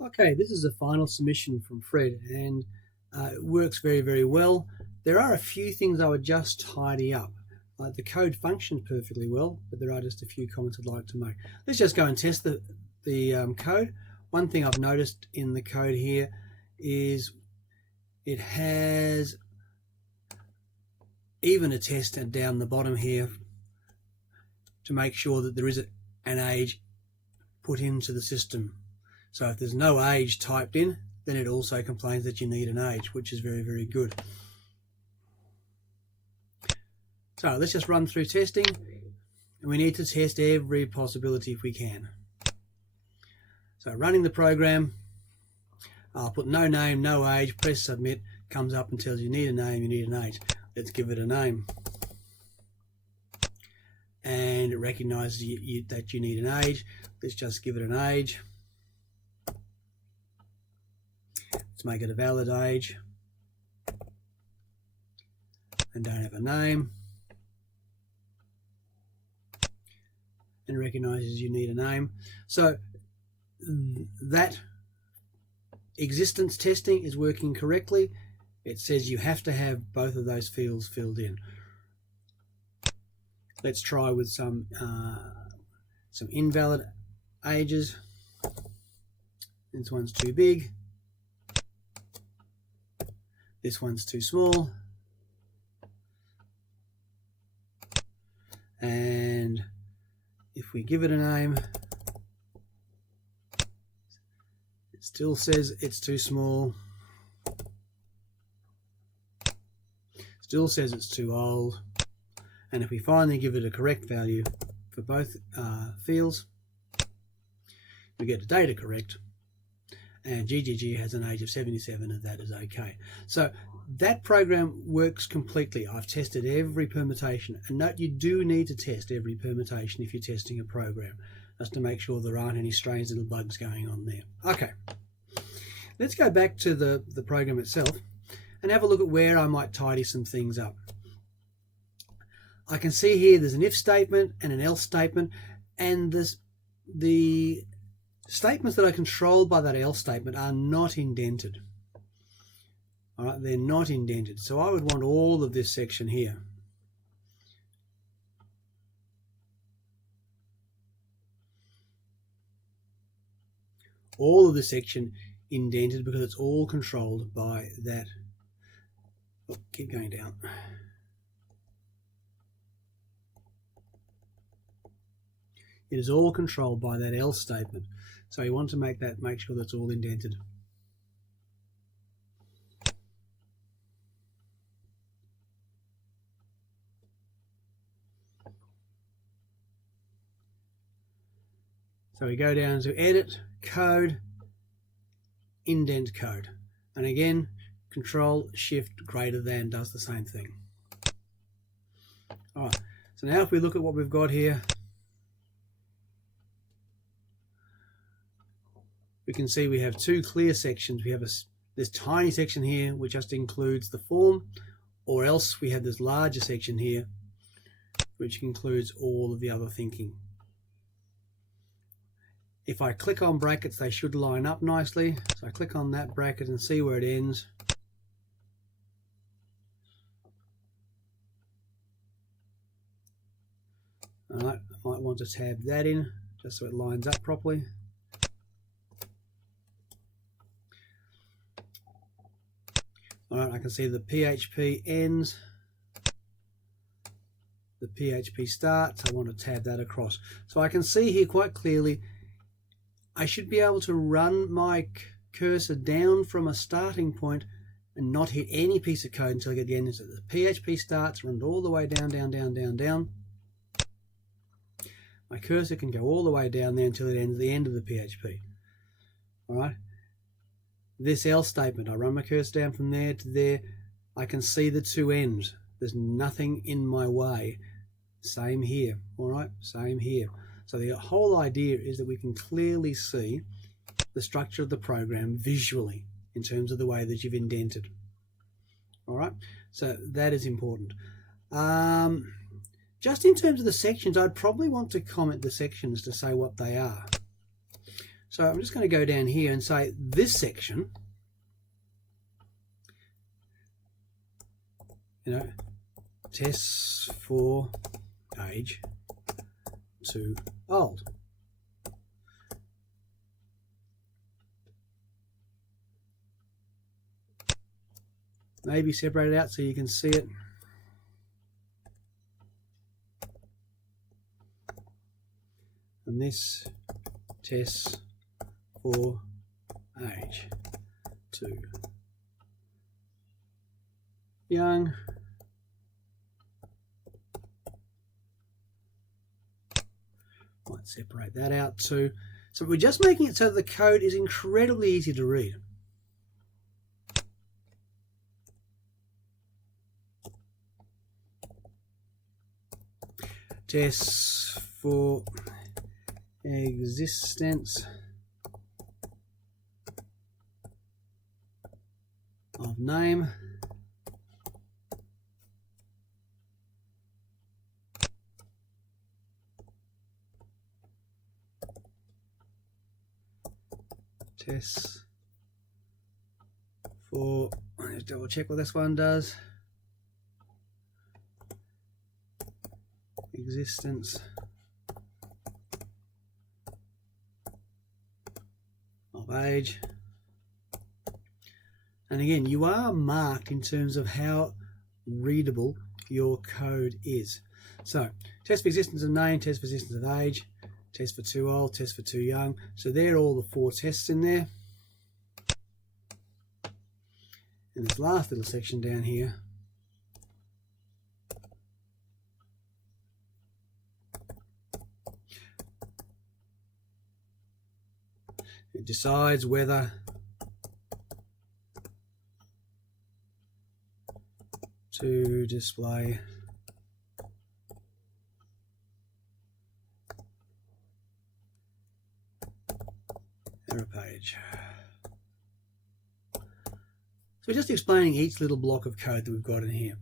Okay, this is a final submission from Fred, and it works very, very well. There are a few things I would just tidy up. The code functions perfectly well, but there are just a few comments I'd like to make. Let's just go and test the code. One thing I've noticed in the code here is it has even a test down the bottom here to make sure that there is an age put into the system. So if there's no age typed in, then it also complains that you need an age, which is very, very good. So let's just run through testing, and we need to test every possibility if we can. So running the program, I'll put no name, no age, press submit, comes up and tells you need a name, you need an age. Let's give it a name. And it recognizes that you need an age. Let's just give it an age. Let's make it a valid age. And don't have a name. And recognizes you need a name. So that existence testing is working correctly. It says you have to have both of those fields filled in. Let's try with some invalid ages. This one's too big. This one's too small. And if we give it a name, it still says it's too small. Still says it's too old. And if we finally give it a correct value for both fields, we get the data correct, and GGG has an age of 77, and that is okay. So that program works completely. I've tested every permutation, and note you do need to test every permutation if you're testing a program, just to make sure there aren't any strange little bugs going on there. Okay, let's go back to the program itself and have a look at where I might tidy some things up. I can see here there's an if statement and an else statement, and the statements that are controlled by that else statement are not indented. All right, they're not indented. So I would want all of this section here. All of this section indented because it's all controlled by that. Oh, keep going down. It is all controlled by that else statement. So you want to make sure that's all indented. So we go down to edit, code, indent code. And again, Control Shift greater than does the same thing. All right, so now if we look at what we've got here, we can see we have two clear sections. We have this tiny section here which just includes the form, or else we have this larger section here which includes all of the other thinking. If I click on brackets, they should line up nicely. So I click on that bracket and see where it ends. All right, I might want to tab that in just so it lines up properly. All right, I can see the PHP ends, the PHP starts. I want to tab that across. So I can see here quite clearly I should be able to run my cursor down from a starting point and not hit any piece of code until I get the end. So the PHP starts, run all the way down, down, down, down, down. My cursor can go all the way down there until it ends the end of the PHP. All right. This else statement, I run my cursor down from there to there. I can see the two ends. There's nothing in my way. Same here. All right. Same here. So the whole idea is that we can clearly see the structure of the program visually in terms of the way that you've indented. All right. So that is important. Just in terms of the sections, I'd probably want to comment the sections to say what they are. So I'm just going to go down here and say this section, tests for age too old. Maybe separate it out so you can see it. And this tests for age too young. Might separate that out too. So we're just making it so that the code is incredibly easy to read. Tests for existence of name. Tests for, let's double check what this one does. Existence of age. And again, you are marked in terms of how readable your code is. So, test for existence of name, test for existence of age, test for too old, test for too young. So they're all the 4 tests in there. And this last little section down here, it decides whether to display error page. So we're just explaining each little block of code that we've got in here.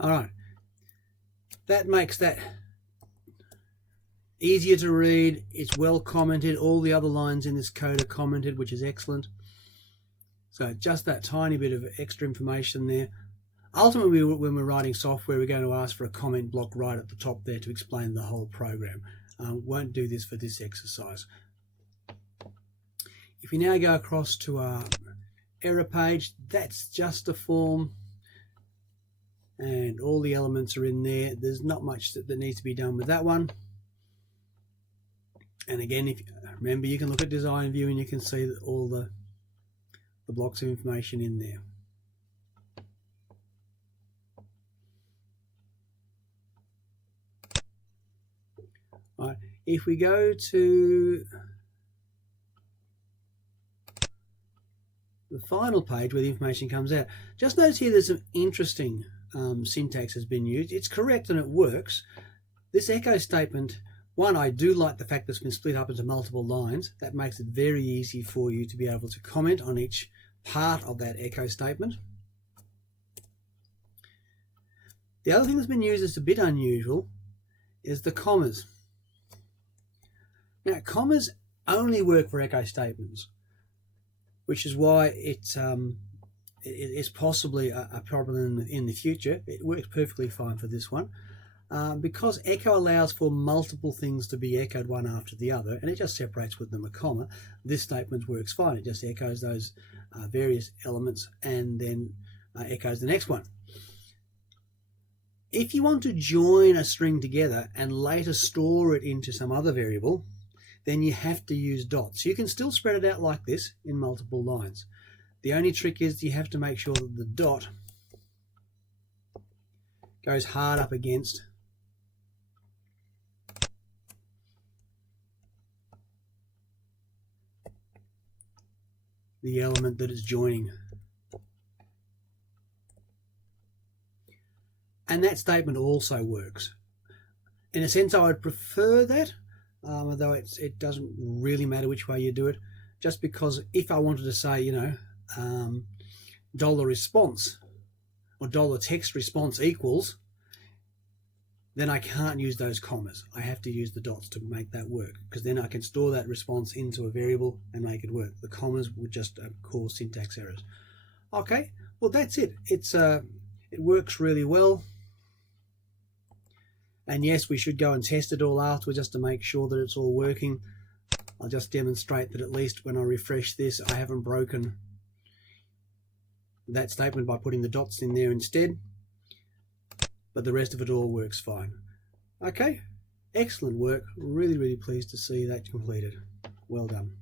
All right, that makes that easier to read. It's well commented. All the other lines in this code are commented, which is excellent. So just that tiny bit of extra information there. Ultimately, when we're writing software, we're going to ask for a comment block right at the top there to explain the whole program. Won't do this for this exercise. If you now go across to our error page, that's just a form. And all the elements are in there. There's not much that needs to be done with that one. And again, if you remember, you can look at design view and you can see that all the blocks of information in there. Right. If we go to the final page where the information comes out, just notice here there's some interesting syntax has been used. It's correct and it works. This echo statement, one, I do like the fact that it's been split up into multiple lines. That makes it very easy for you to be able to comment on each part of that echo statement. The other thing that's been used that's a bit unusual is the commas. Now, commas only work for echo statements, which is why it's possibly a problem in the future. It works perfectly fine for this one. Because echo allows for multiple things to be echoed one after the other, and it just separates with them a comma, this statement works fine. It just echoes those various elements and then echoes the next one. If you want to join a string together and later store it into some other variable, then you have to use dots. You can still spread it out like this in multiple lines. The only trick is you have to make sure that the dot goes hard up against the element that it's joining. And that statement also works. In a sense, I would prefer that, although it doesn't really matter which way you do it, just because if I wanted to say, $response or $text response equals, then I can't use those commas. I have to use the dots to make that work, because then I can store that response into a variable and make it work. The commas would just cause syntax errors. Okay, well that's it. It works really well. And yes, we should go and test it all afterwards just to make sure that it's all working. I'll just demonstrate that at least when I refresh this, I haven't broken that statement by putting the dots in there instead. But the rest of it all works fine. Okay, excellent work. Really, really pleased to see that completed. Well done.